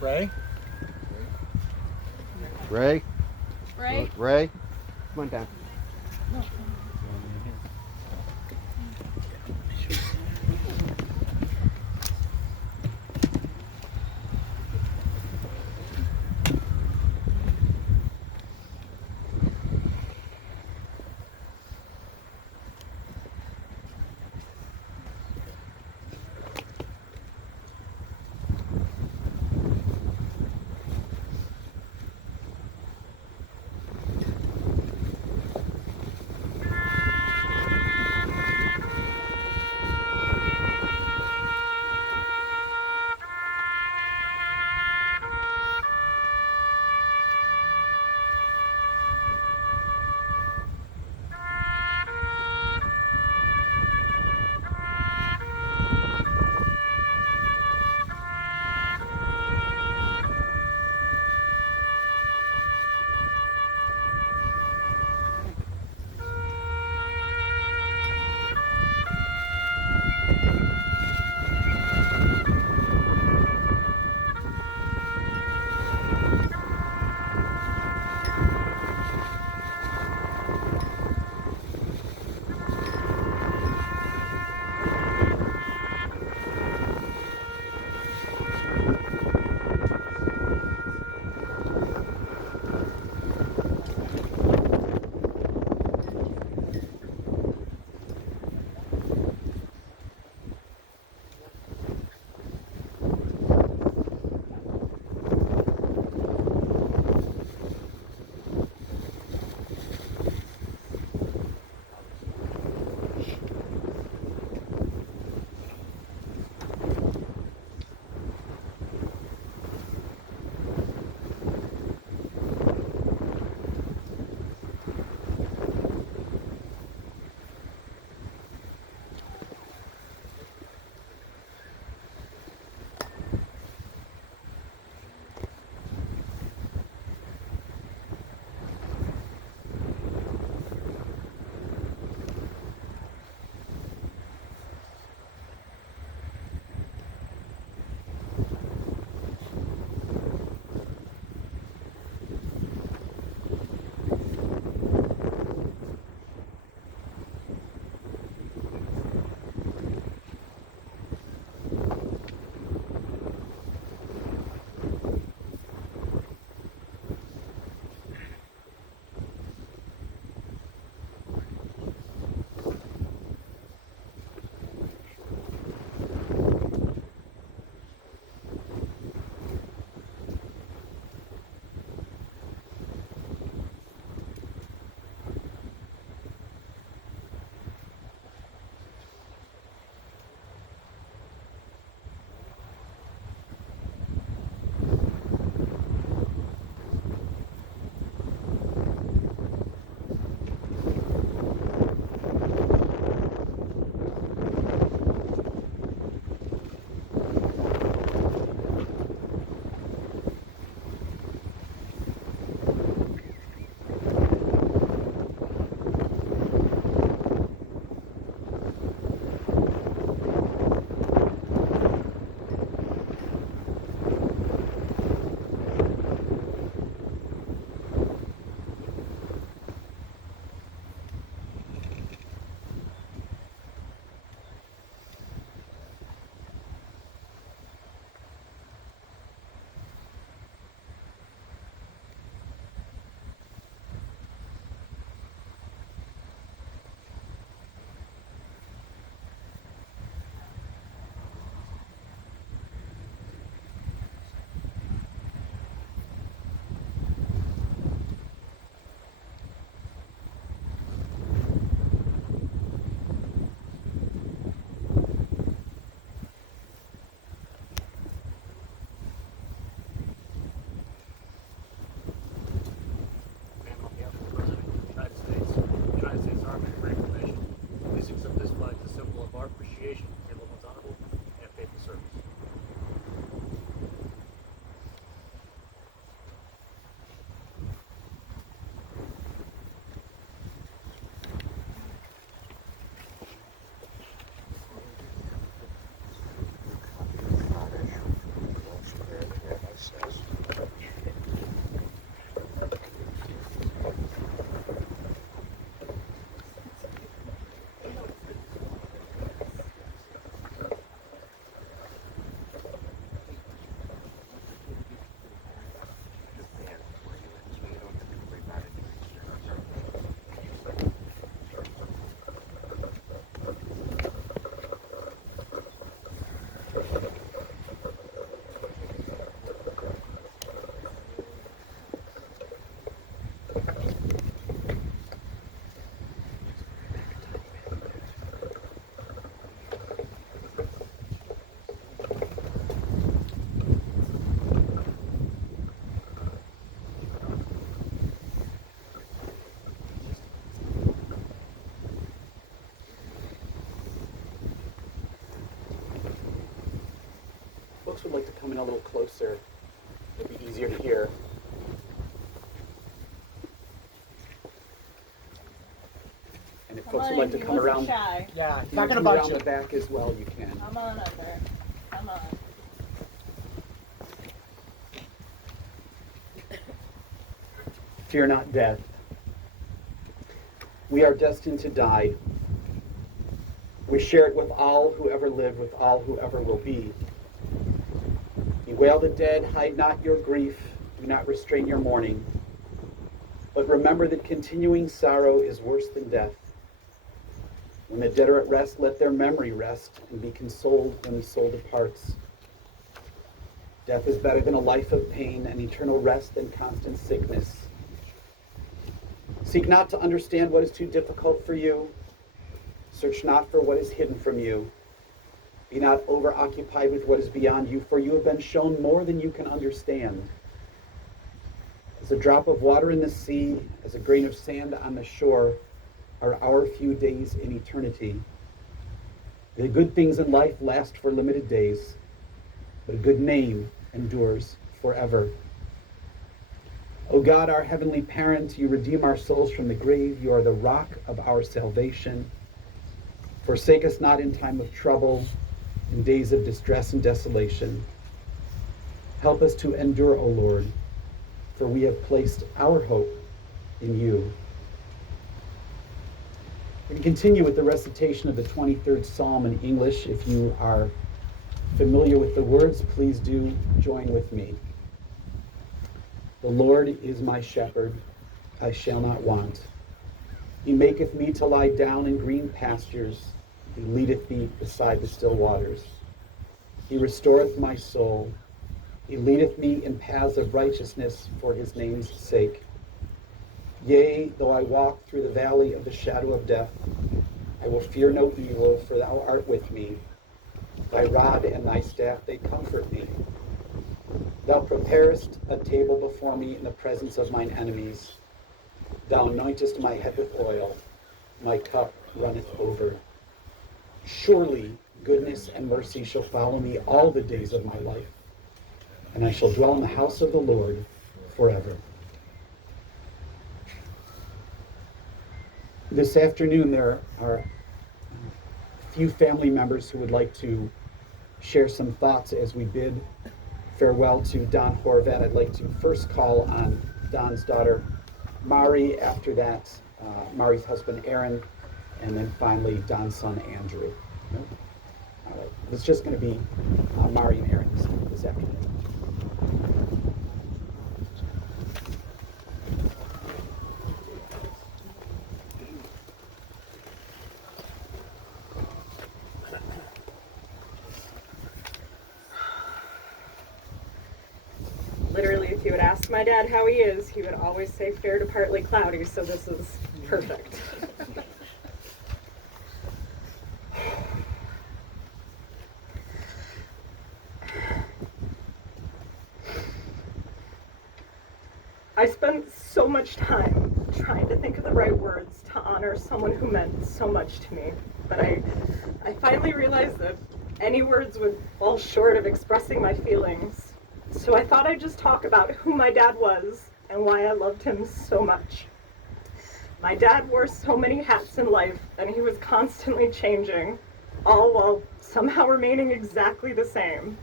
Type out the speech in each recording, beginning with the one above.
Ray? Ray? Ray? Ray? Come on down. would like to come in a little closer, it'd be easier to hear. And if folks would like to come around, yeah, not going to bite you. The back as well, you can. Come on under. Come on. Fear not death. We are destined to die. We share it with all who ever lived, with all who ever will be. Bewail the dead, hide not your grief, do not restrain your mourning. But remember that continuing sorrow is worse than death. When the dead are at rest, let their memory rest, and be consoled when the soul departs. Death is better than a life of pain, and eternal rest than constant sickness. Seek not to understand what is too difficult for you. Search not for what is hidden from you. Be not overoccupied with what is beyond you, for you have been shown more than you can understand. As a drop of water in the sea, as a grain of sand on the shore, are our few days in eternity. The good things in life last for limited days, but a good name endures forever. O God, our heavenly parent, you redeem our souls from the grave. You are the rock of our salvation. Forsake us not in time of trouble, in days of distress and desolation. Help us to endure, O Lord, for we have placed our hope in you. We can continue with the recitation of the 23rd Psalm in English. If you are familiar with the words, please do join with me. The Lord is my shepherd, I shall not want. He maketh me to lie down in green pastures. He leadeth me beside the still waters. He restoreth my soul. He leadeth me in paths of righteousness for his name's sake. Yea, though I walk through the valley of the shadow of death, I will fear no evil, for thou art with me. Thy rod and thy staff, they comfort me. Thou preparest a table before me in the presence of mine enemies. Thou anointest my head with oil. My cup runneth over. Surely goodness and mercy shall follow me all the days of my life, and I shall dwell in the house of the Lord forever. This afternoon, there are a few family members who would like to share some thoughts as we bid farewell to Don Horvat. I'd like to first call on Don's daughter, Mari, after that, Mari's husband, Aaron, and then finally Don's son, Andrew. All right. It's just going to be Mari and Aaron this afternoon. Literally, if you would ask my dad how he is, he would always say fair to partly cloudy, so this is perfect. I spent so much time trying to think of the right words to honor someone who meant so much to me, but I finally realized that any words would fall short of expressing my feelings. So I thought I'd just talk about who my dad was and why I loved him so much. My dad wore so many hats in life, and he was constantly changing, all while somehow remaining exactly the same.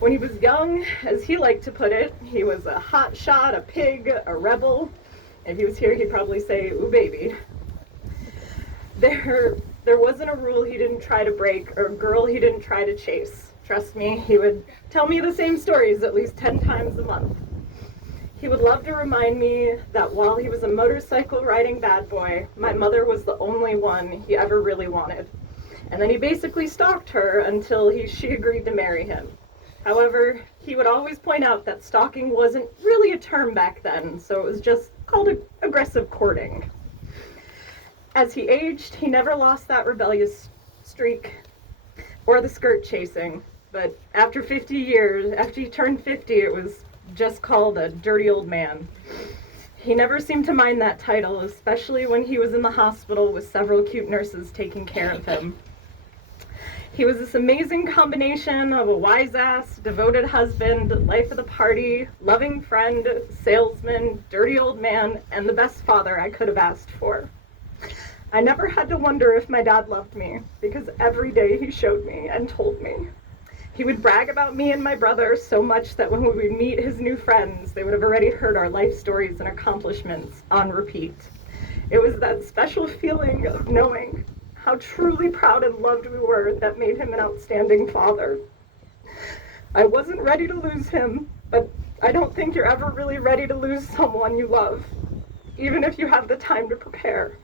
When he was young, as he liked to put it, he was a hot shot, a pig, a rebel. If he was here, he'd probably say, ooh, baby. There wasn't a rule he didn't try to break or a girl he didn't try to chase. Trust me, he would tell me the same stories at least 10 times a month. He would love to remind me that while he was a motorcycle riding bad boy, my mother was the only one he ever really wanted. And then he basically stalked her until she agreed to marry him. However, he would always point out that stalking wasn't really a term back then, so it was just called aggressive courting. As he aged, he never lost that rebellious streak or the skirt chasing, but after 50 years, after he turned 50, it was just called a dirty old man. He never seemed to mind that title, especially when he was in the hospital with several cute nurses taking care of him. He was this amazing combination of a wise-ass, devoted husband, life of the party, loving friend, salesman, dirty old man, and the best father I could have asked for. I never had to wonder if my dad loved me, because every day he showed me and told me. He would brag about me and my brother so much that when we would meet his new friends, they would have already heard our life stories and accomplishments on repeat. It was that special feeling of knowing how truly proud and loved we were that made him an outstanding father. I wasn't ready to lose him, but I don't think you're ever really ready to lose someone you love, even if you have the time to prepare.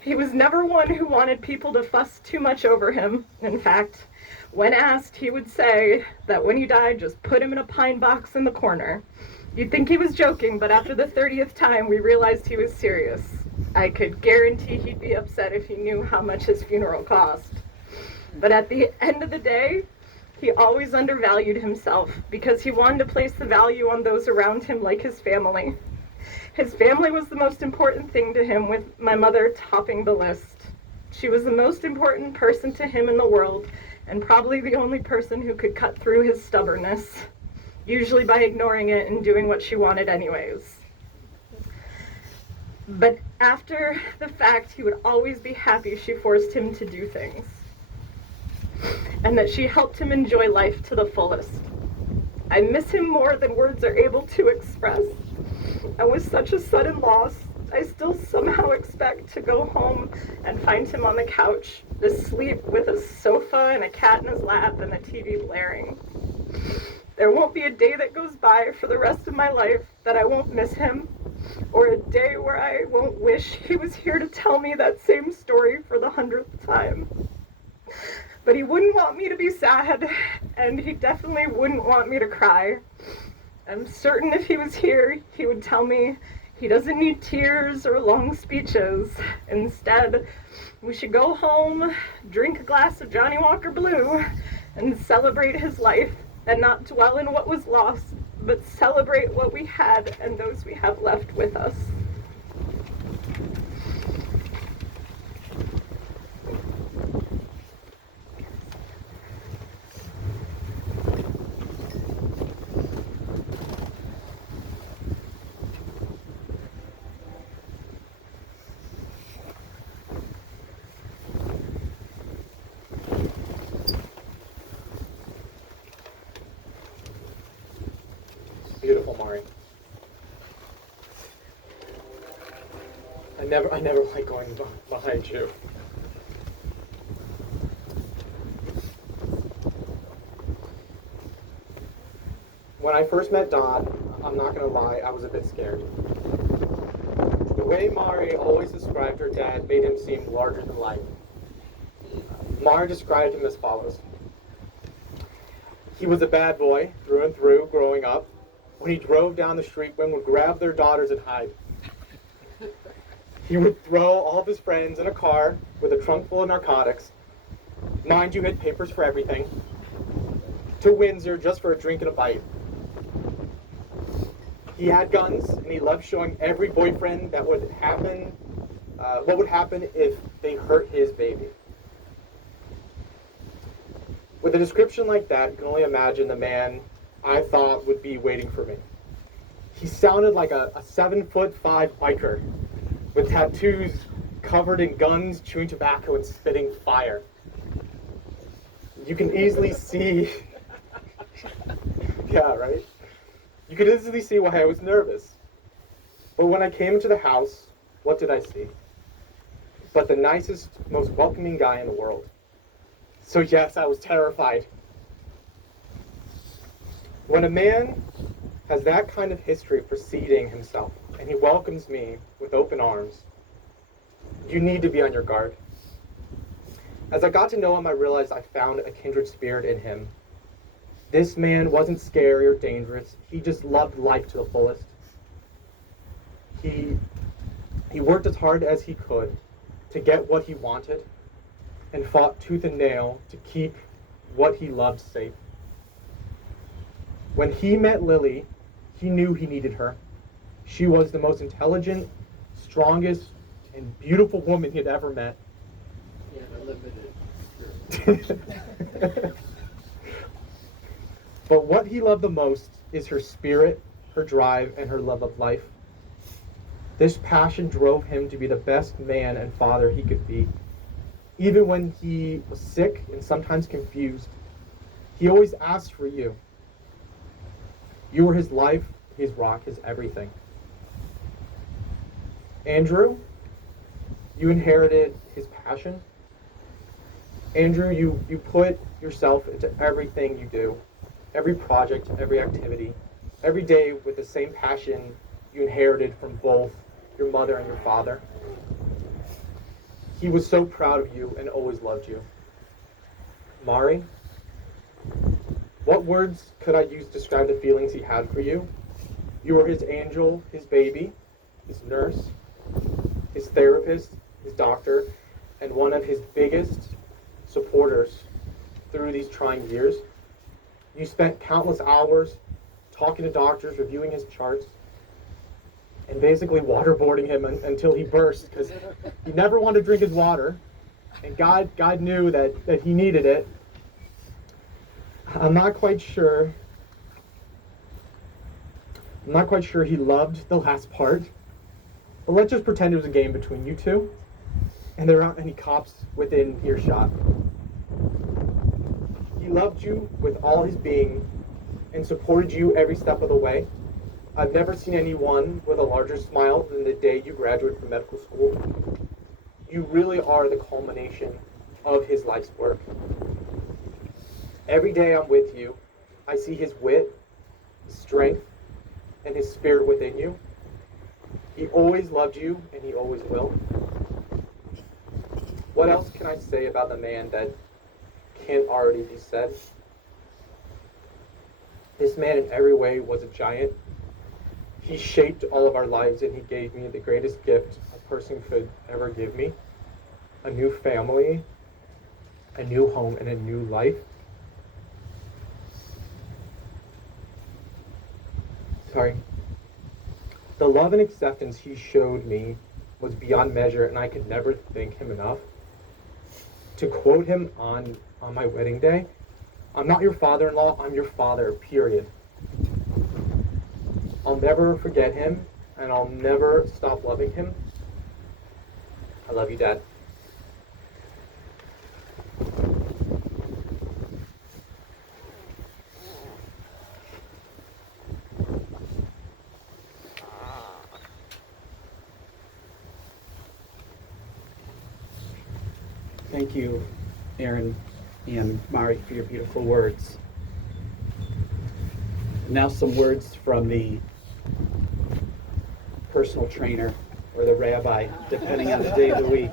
He was never one who wanted people to fuss too much over him. In fact, when asked, he would say that when he died, just put him in a pine box in the corner. You'd think he was joking, but after the 30th time, we realized he was serious. I could guarantee he'd be upset if he knew how much his funeral cost. But at the end of the day, he always undervalued himself because he wanted to place the value on those around him, like his family. His family was the most important thing to him, with my mother topping the list. She was the most important person to him in the world, and probably the only person who could cut through his stubbornness, usually by ignoring it and doing what she wanted anyways. But after the fact, he would always be happy she forced him to do things, and that she helped him enjoy life to the fullest. I miss him more than words are able to express. And with such a sudden loss, I still somehow expect to go home and find him on the couch, asleep with a sofa and a cat in his lap and the TV blaring. There won't be a day that goes by for the rest of my life that I won't miss him, or a day where I won't wish he was here to tell me that same story for the 100th time. But he wouldn't want me to be sad, and he definitely wouldn't want me to cry. I'm certain if he was here, he would tell me he doesn't need tears or long speeches. Instead, we should go home, drink a glass of Johnny Walker Blue, and celebrate his life, and not dwell in what was lost, but celebrate what we had and those we have left with us. Beautiful, Mari. I never like going behind you. When I first met Don, I'm not gonna lie, I was a bit scared. The way Mari always described her dad made him seem larger than life. Mari described him as follows. He was a bad boy, through and through, growing up. When he drove down the street, women would grab their daughters and hide. He would throw all of his friends in a car with a trunk full of narcotics. Mind you, he had papers for everything. To Windsor just for a drink and a bite. He had guns, and he loved showing every boyfriend that would happen, what would happen if they hurt his baby. With a description like that, you can only imagine the man I thought would be waiting for me. He sounded like a 7'5" biker with tattoos covered in guns, chewing tobacco, and spitting fire. You can easily see, yeah, right? You could easily see why I was nervous. But when I came into the house, what did I see? But the nicest, most welcoming guy in the world. So yes, I was terrified. When a man has that kind of history preceding himself, and he welcomes me with open arms, you need to be on your guard. As I got to know him, I realized I found a kindred spirit in him. This man wasn't scary or dangerous. He just loved life to the fullest. He worked as hard as he could to get what he wanted and fought tooth and nail to keep what he loved safe. When he met Lily, he knew he needed her. She was the most intelligent, strongest, and beautiful woman he had ever met. But what he loved the most is her spirit, her drive, and her love of life. This passion drove him to be the best man and father he could be. Even when he was sick and sometimes confused, he always asked for you. You were his life, his rock, his everything. Andrew, you inherited his passion. Andrew, you put yourself into everything you do, every project, every activity, every day with the same passion you inherited from both your mother and your father. He was so proud of you and always loved you. Mari, what words could I use to describe the feelings he had for you? You were his angel, his baby, his nurse, his therapist, his doctor, and one of his biggest supporters through these trying years. You spent countless hours talking to doctors, reviewing his charts, and basically waterboarding him until he burst, because he never wanted to drink his water, and God knew that he needed it. I'm not quite sure he loved the last part, but let's just pretend it was a game between you two, and there aren't any cops within earshot. He loved you with all his being and supported you every step of the way. I've never seen anyone with a larger smile than the day you graduated from medical school. You really are the culmination of his life's work. Every day I'm with you, I see his wit, his strength, and his spirit within you. He always loved you, and he always will. What else can I say about the man that can't already be said? This man in every way was a giant. He shaped all of our lives, and he gave me the greatest gift a person could ever give me: a new family, a new home, and a new life. The love and acceptance he showed me was beyond measure, and I could never thank him enough. To quote him on my wedding day, "I'm not your father-in-law, I'm your father, period." I'll never forget him, and I'll never stop loving him. I love you, Dad. Thank you, Aaron and Mari, for your beautiful words. Now some words from the personal trainer or the rabbi, depending on the day of the week.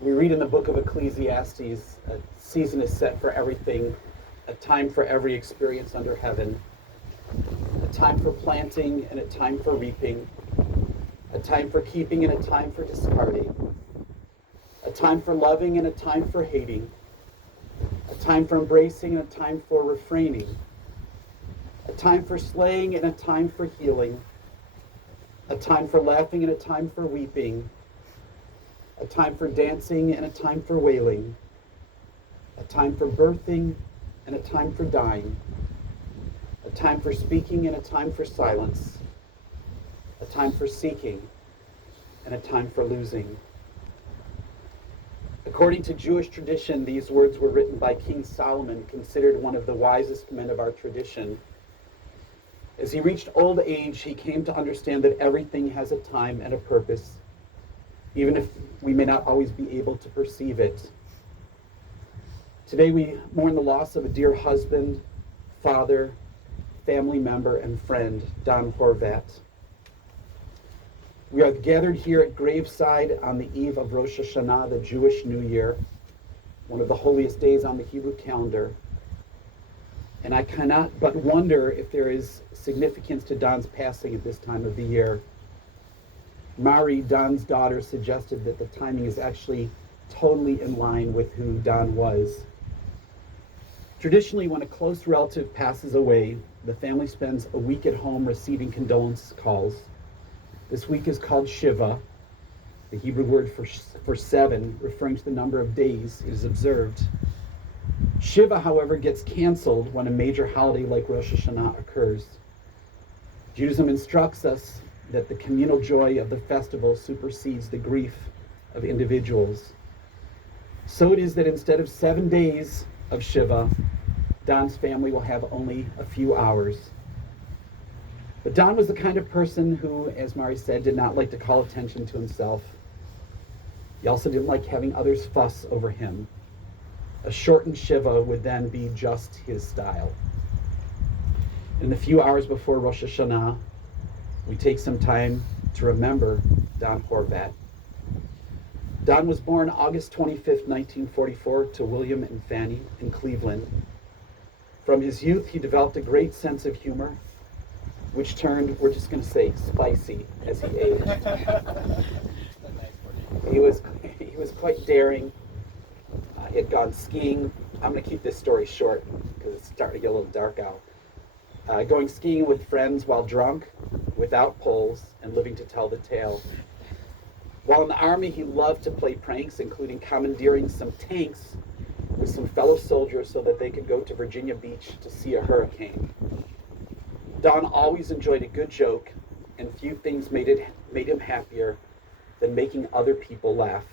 We read in the book of Ecclesiastes, a season is set for everything, a time for every experience under heaven, a time for planting and a time for reaping, a time for keeping and a time for discarding, a time for loving and a time for hating, a time for embracing and a time for refraining, a time for slaying and a time for healing, a time for laughing and a time for weeping, a time for dancing and a time for wailing, a time for birthing and a time for dying, a time for speaking and a time for silence, a time for seeking and a time for losing. According to Jewish tradition, these words were written by King Solomon, considered one of the wisest men of our tradition. As he reached old age, he came to understand that everything has a time and a purpose, even if we may not always be able to perceive it. Today we mourn the loss of a dear husband, father, family member, and friend, Don Horvat. We are gathered here at graveside on the eve of Rosh Hashanah, the Jewish New Year, one of the holiest days on the Hebrew calendar. And I cannot but wonder if there is significance to Don's passing at this time of the year. Mari, Don's daughter, suggested that the timing is actually totally in line with who Don was. Traditionally, when a close relative passes away, the family spends a week at home receiving condolence calls. This week is called Shiva. the Hebrew word for 7, referring to the number of days it is observed. Shiva, however, gets canceled when a major holiday like Rosh Hashanah occurs. Judaism instructs us that the communal joy of the festival supersedes the grief of individuals. So it is that instead of 7 days of Shiva, Don's family will have only a few hours. But Don was the kind of person who, as Mari said, did not like to call attention to himself. He also didn't like having others fuss over him. A shortened Shiva would then be just his style. In the few hours before Rosh Hashanah, we take some time to remember Don Horvat. Don was born August 25th, 1944, to William and Fanny in Cleveland. From his youth, he developed a great sense of humor, which turned, we're just going to say, spicy as he aged. He was quite daring. He had gone skiing. I'm going to keep this story short because it's starting to get a little dark out. Going skiing with friends while drunk, without poles, and living to tell the tale. While in the Army, he loved to play pranks, including commandeering some tanks with some fellow soldiers so that they could go to Virginia Beach to see a hurricane. Don always enjoyed a good joke, and few things made him happier than making other people laugh.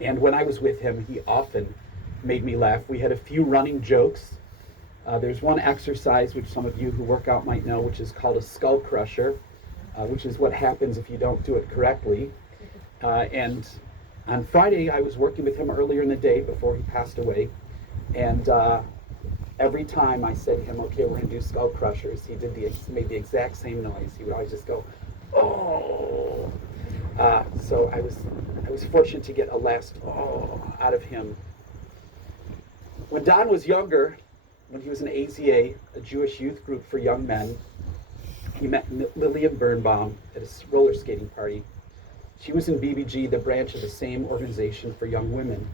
And when I was with him, he often made me laugh. We had a few running jokes. There's one exercise which some of you who work out might know, which is called a skull crusher, which is what happens if you don't do it correctly. And on Friday, I was working with him earlier in the day before he passed away, and every time I said to him, okay, we're going to do skull crushers, he made the exact same noise. He would always just go, oh. So I was fortunate to get a last oh out of him. When Don was younger, when he was in AZA, a Jewish youth group for young men, he met Lillian Birnbaum at a roller skating party. She was in BBG, the branch of the same organization for young women.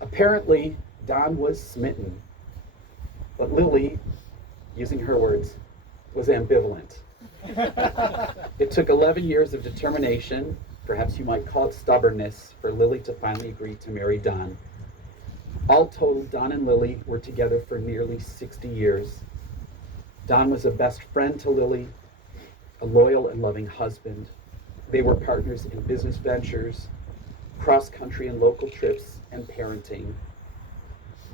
Apparently, Don was smitten, but Lily, using her words, was ambivalent. It took 11 years of determination, perhaps you might call it stubbornness, for Lily to finally agree to marry Don. All told, Don and Lily were together for nearly 60 years. Don was a best friend to Lily, a loyal and loving husband. They were partners in business ventures, cross-country and local trips, and parenting.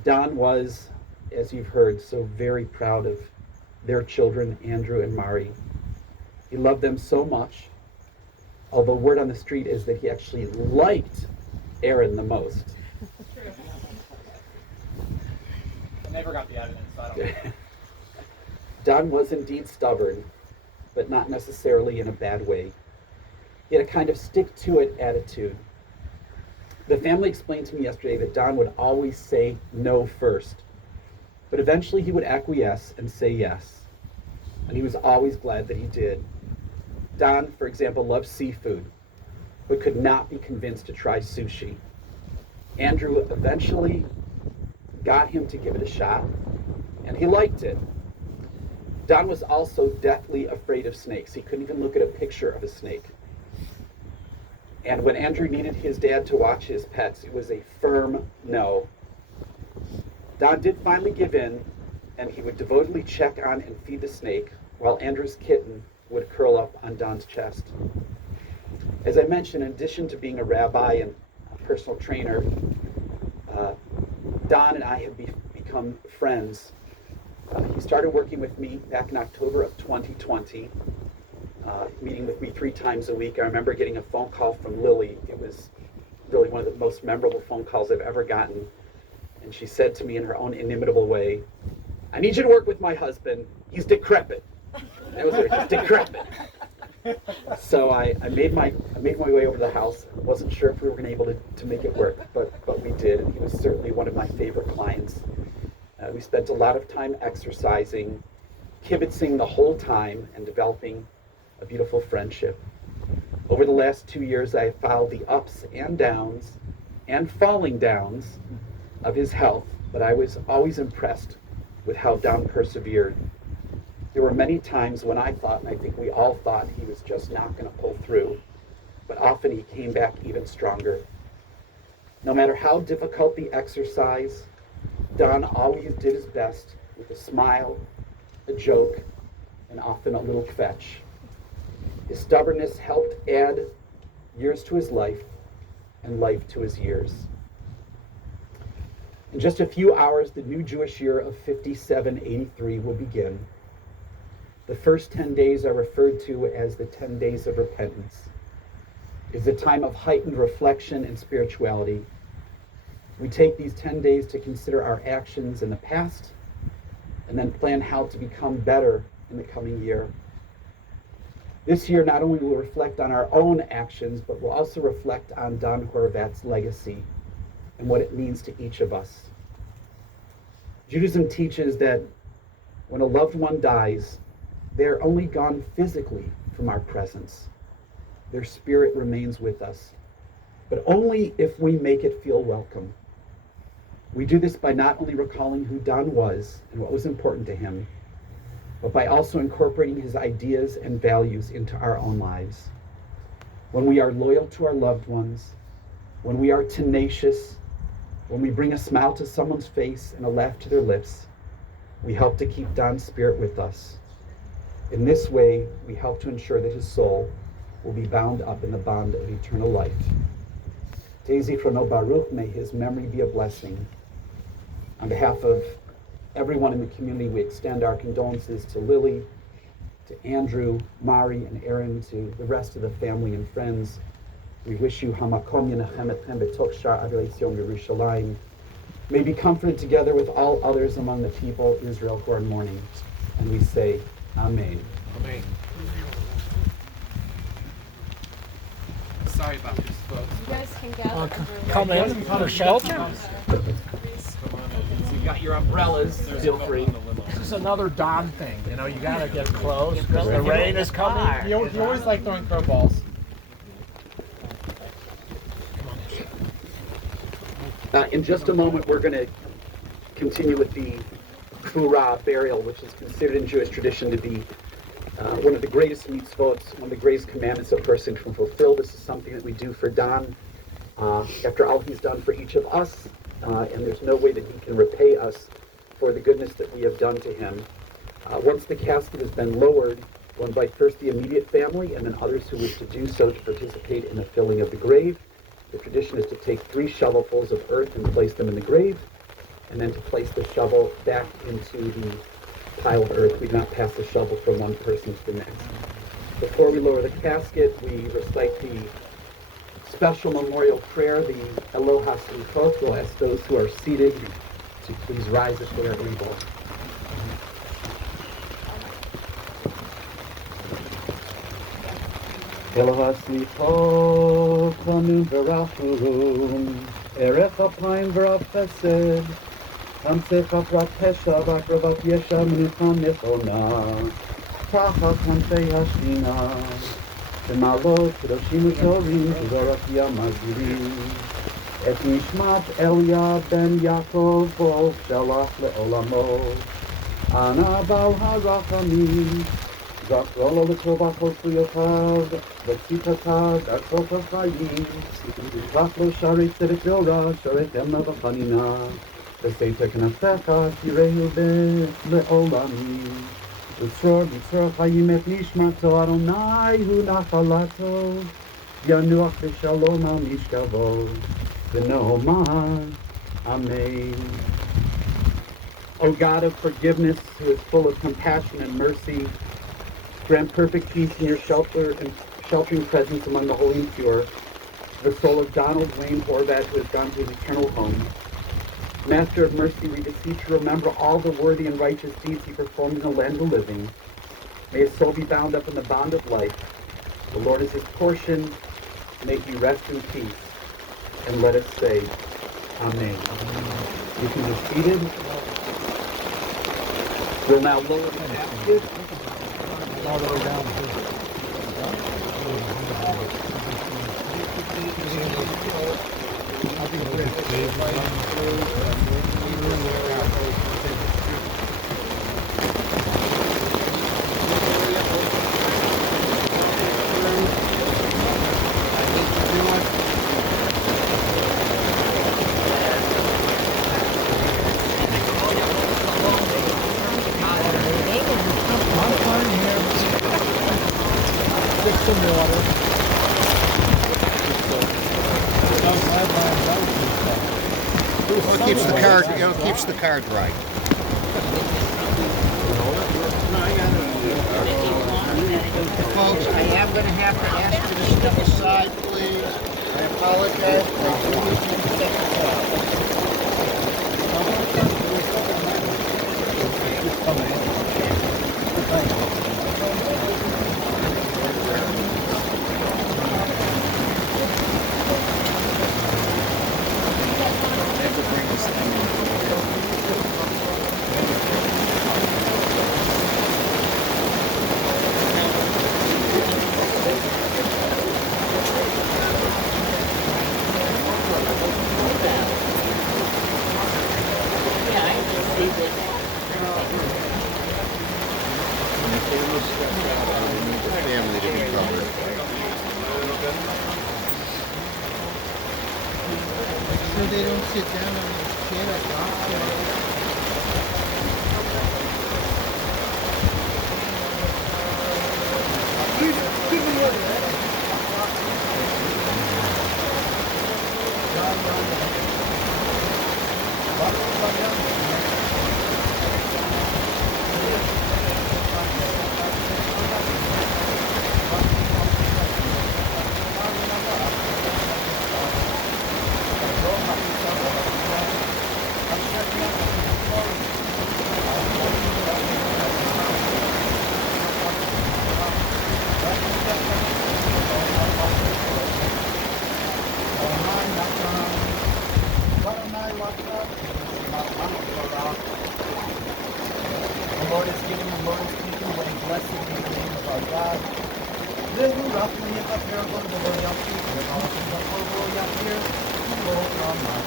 Don was, as you've heard, so very proud of their children, Andrew and Mari. He loved them so much, although word on the street is that he actually liked Aaron the most. I never got the evidence, so I don't know. Don was indeed stubborn, but not necessarily in a bad way. He had a kind of stick-to-it attitude. The family explained to me yesterday that Don would always say no first, but eventually he would acquiesce and say yes. And he was always glad that he did. Don, for example, loved seafood, but could not be convinced to try sushi. Andrew eventually got him to give it a shot, and he liked it. Don was also deathly afraid of snakes. He couldn't even look at a picture of a snake. And when Andrew needed his dad to watch his pets, it was a firm no. Don did finally give in, and he would devotedly check on and feed the snake, while Andrew's kitten would curl up on Don's chest. As I mentioned, in addition to being a rabbi and a personal trainer, Don and I have become friends. He started working with me back in October of 2020, meeting with me 3 times a week. I remember getting a phone call from Lily. It was really one of the most memorable phone calls I've ever gotten. And she said to me in her own inimitable way, I need you to work with my husband. He's decrepit. That was her, he's decrepit. So I made my way over to the house. I wasn't sure if we were going to be able to make it work, but we did. And he was certainly one of my favorite clients. We spent a lot of time exercising, kibitzing the whole time, and developing a beautiful friendship. Over the last 2 years, I have followed the ups and downs and falling downs of his health, but I was always impressed with how Don persevered. There were many times when I thought, and I think we all thought, he was just not going to pull through. but often he came back even stronger. No matter how difficult the exercise, Don always did his best with a smile, a joke, and often a little fetch. His stubbornness helped add years to his life and life to his years. In just a few hours, the new Jewish year of 5783 will begin. The first 10 days are referred to as the 10 days of repentance. It's a time of heightened reflection and spirituality. We take these 10 days to consider our actions in the past and then plan how to become better in the coming year. This year, not only will we reflect on our own actions, but we'll also reflect on Don Horvat's legacy and what it means to each of us. Judaism teaches that when a loved one dies, they are only gone physically from our presence. Their spirit remains with us, but only if we make it feel welcome. We do this by not only recalling who Don was and what was important to him, but by also incorporating his ideas and values into our own lives. When we are loyal to our loved ones, when we are tenacious, when we bring a smile to someone's face and a laugh to their lips, we help to keep Don's spirit with us. In this way, we help to ensure that his soul will be bound up in the bond of eternal life. Tezi Frono Baruch, may his memory be a blessing. On behalf of everyone in the community, we extend our condolences to Lily, to Andrew, Mari, and Aaron, to the rest of the family and friends. We wish you Hamakom Yenachem Etchem B'Toch Shar Avilei Sion Yerushalayim. May be comforted together with all others among the people of Israel who are in mourning. And we say, Amen. Amen. Sorry about this, folks. You guys can gather. Come in for shelter. So you got your umbrellas. Feel free. This is another Don thing. You know, you gotta get close because the rain is coming. You always like throwing curveballs. In just a moment, we're going to continue with the Kura Burial, which is considered in Jewish tradition to be one of the greatest mitzvot, one of the greatest commandments a person can fulfill. This is something that we do for Don after all he's done for each of us, and there's no way that he can repay us for the goodness that we have done to him. Once the casket has been lowered, we'll invite first the immediate family and then others who wish to do so to participate in the filling of the grave. The tradition is to take 3 shovelfuls of earth and place them in the grave, and then to place the shovel back into the pile of earth. We do not pass the shovel from one person to the next. Before we lower the casket, we recite the special memorial prayer, the Eloha Slichot. We'll ask those who are seated to please rise if they are able. Eloha Slichot, Lanu V'Rachum, Erech Apayim V'Rav Chesed, Kamsech Aprat Pesha V'Akravat Yesha Menucha Nechona, Tachas Kamsei Hashina, Shemalot Kedoshim U'Torim V'Zorat Yamazirim, Et Nishmat Elia Ben Yaakov Bo Shalach Le'olamo, Ana Bal HaRachamim, Zakro L'Tovach L'Tzuyotad, V'Tzitatav Atzot HaChayim, Zakro Sharei Tzedek Yorah, Sharei Emna V'Chanina, V'Seiter K'nafecha, Tireu Le'olamim, V'Tzor Chayim Et Nishmato, Adonai Hu Nachalato, Yanuach V'Shalom Al Mishkavo, V'Nohomah, Amen. O God of forgiveness, who is full of compassion and mercy, grant perfect peace in your sheltering presence among the holy and pure, the soul of Donald Wayne Horvat, who has gone to his eternal home. Master of mercy, we beseech you, remember all the worthy and righteous deeds he performed in the land of the living. May his soul be bound up in the bond of life. The Lord is his portion. May he rest in peace. And let us say, Amen. You can be seated. We'll now lower the basket. All the way down. Well, it keeps the car dry. Folks, I am going to have to ask you to step aside, please. I apologize, but I do need you to take the call. Family to be covered. So they don't sit down on the chair at all. The Lord is giving, the Lord is keeping, what he blessed in the name of our God. Then we roughly hit up here, go to the Lord up here, we're going to the Lord up here, go from my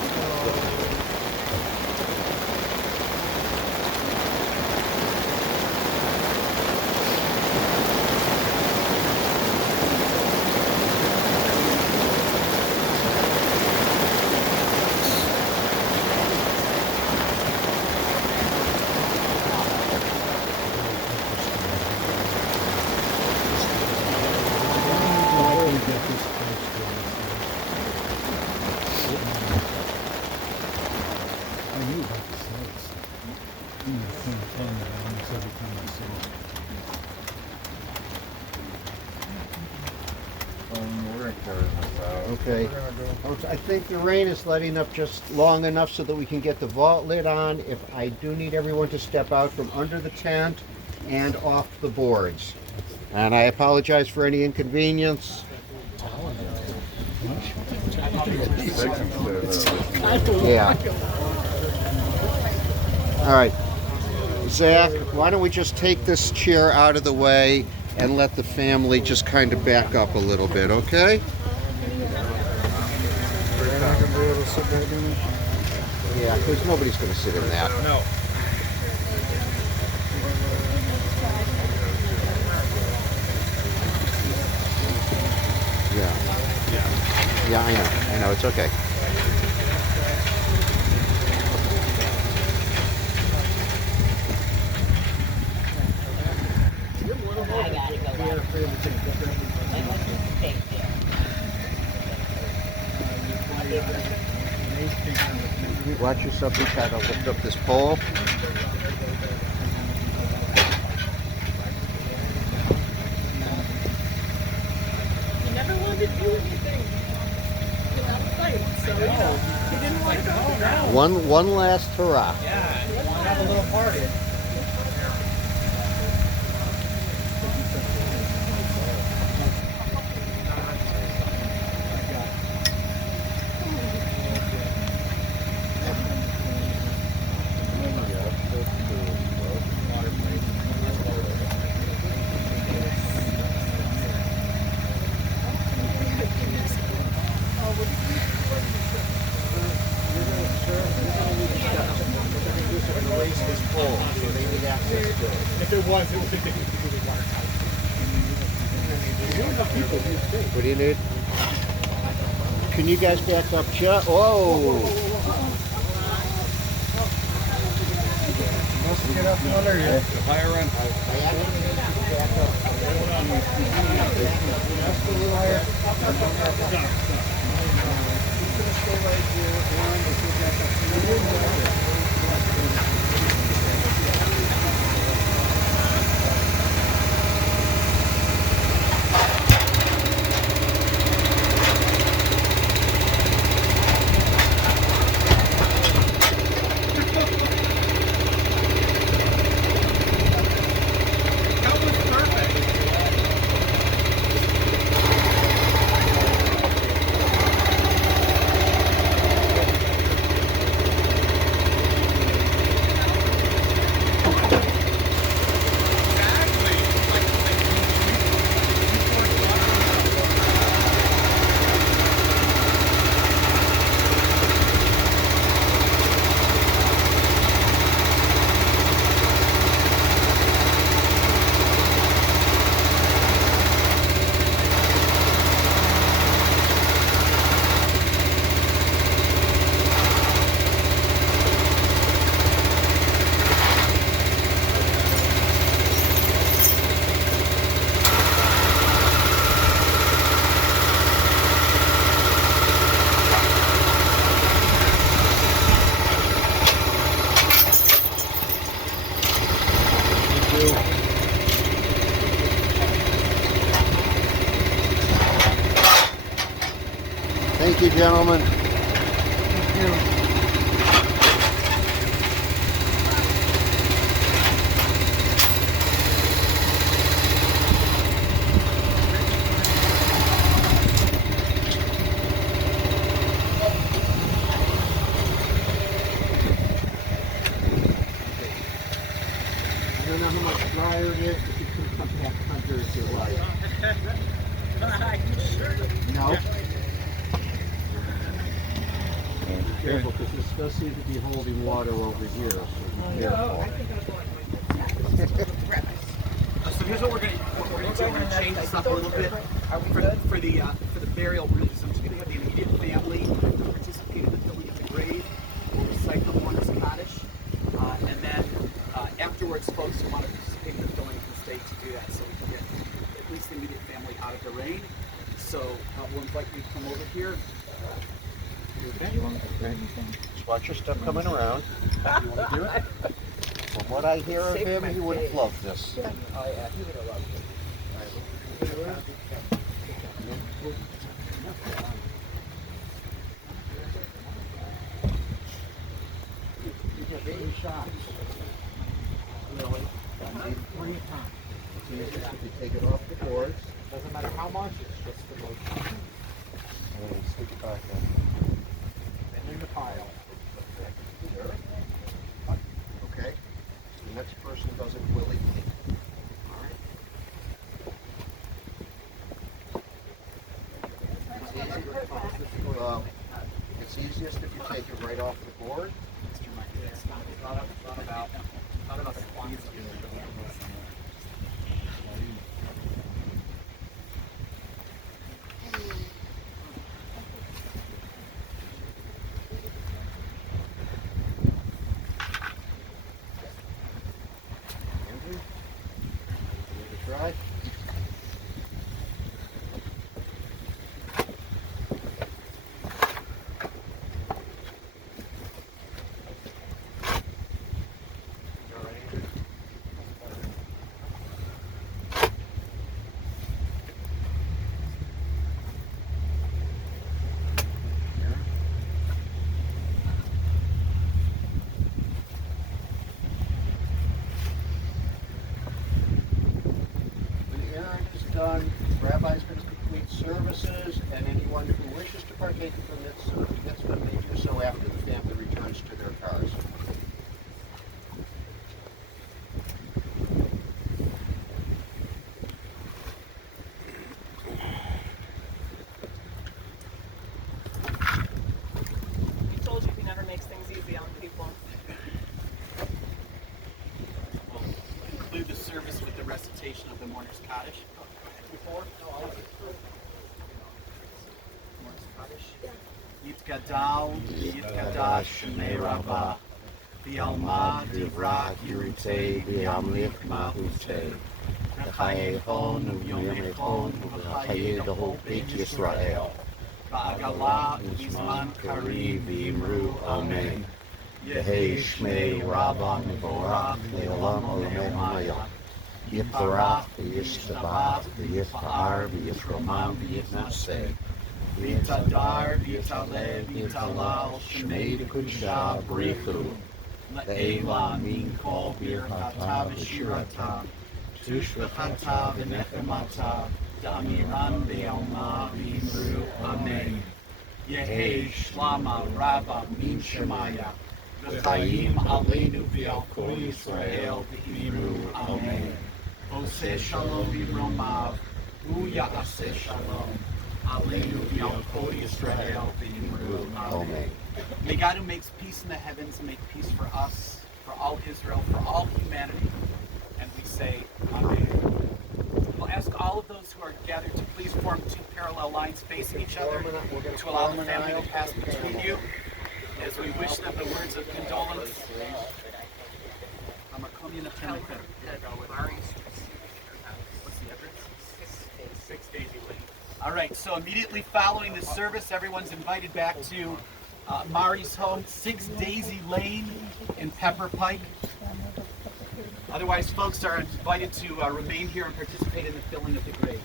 Okay. I think the rain is letting up just long enough so that we can get the vault lid on. If I do need everyone to step out from under the tent and off the boards. And I apologize for any inconvenience. Yeah. All right. Zach, why don't we just take this chair out of the way and let the family just kind of back up a little bit, okay? Yeah, because nobody's going to sit in that. No. Yeah. Yeah, I know. It's okay. Watch yourself and try to lift up this pole. He never wanted to do anything without a fight, so he didn't want to go down. One last hurrah. Have a little party. If it was, it would be the water tower. What do you need? Can you guys back up just? Whoa! Thank you, gentlemen. I don't know how much drier it is, but you can cut back under if you like. No? Be careful, because this does seem to be holding water over here, so be careful. So here's what we're gonna do. We're gonna change this up a little bit for the burial. We're just gonna have the immediate family participate in the filling of the grave. We'll recite the mourner's Kaddish, and then afterwards, folks who want to participate in the filling can stay to do that, so we can get at least the immediate family out of the rain. So we'll invite you to come over here. Just watch your step coming around. You want to do it? From what I hear of him, he would have loved this. Oh yeah, he would have loved it. You get 3 shots. Really? I need 3 times. It's easiest if you take it off the boards. Doesn't matter how much, it's just the motion. And then stick it back in. Then in the pile. Okay? The next person does it willingly. Alright? It's easiest if you take it right off the board. It's not about quantity. Andrew? Give it a try. Done. Rabbi's going to complete services, and anyone who wishes to partake from this mitzvah may do so after the family returns to their cars. He told you he never makes things easy on people. We'll conclude the service with the recitation of the mourner's Kaddish. Before? Mourner's Kaddish. Yitgadal, Yitgadash, Shemei Rabbah. Bialma divrak yurite biamlik mahute. Chayehon uyomechon uchaye the whole Beit Yisrael. Ba'agala bizman kari v'imru amen. Yehi shmei rabba mevorach le'olam olamei hamayah. Yitbarach v'yishtabach v'yitpa'ar v'yitramam v'yitnaseh. V'yitadar v'yitaleh v'yitalal shmei v'kudsha b'richu. Le'ela min kol birchata v'shirata. Tushvachata v'nechemata. Damiran be'alma v'imru amen. Yehi shlama rabba min shemaya. V'chayim aleinu v'al kol Yisrael v'imru amen. Oseh shalom v'romav, uya aseh shalom. Aleinu v'al kol Yisrael v'imru amen. May God who makes peace in the heavens make peace for us, for all Israel, for all humanity. And we say, amen. We'll ask all of those who are gathered to please form two parallel lines facing each other to allow the family to pass between you as we wish them the words of condolence. What's the address? 6 Daisy Lane. All right, so immediately following this service, everyone's invited back to Mari's home, 6 Daisy Lane in Pepper Pike. Otherwise, folks are invited to remain here and participate in the filling of the grave.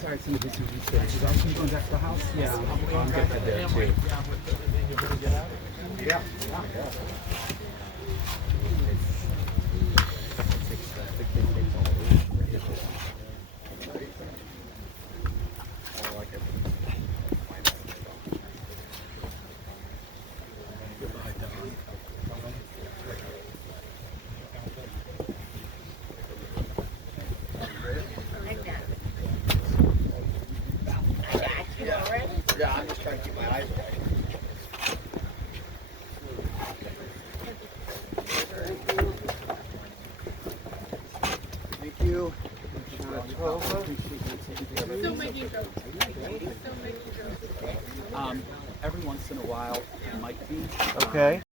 Sorry, some of this is research. Is that going back to the house? Yeah, I'm good for there too. Yeah. Yeah, I'm just trying to keep my eyes right. Thank you. So many jokes. So many jokes. Every once in a while, it might be. Okay.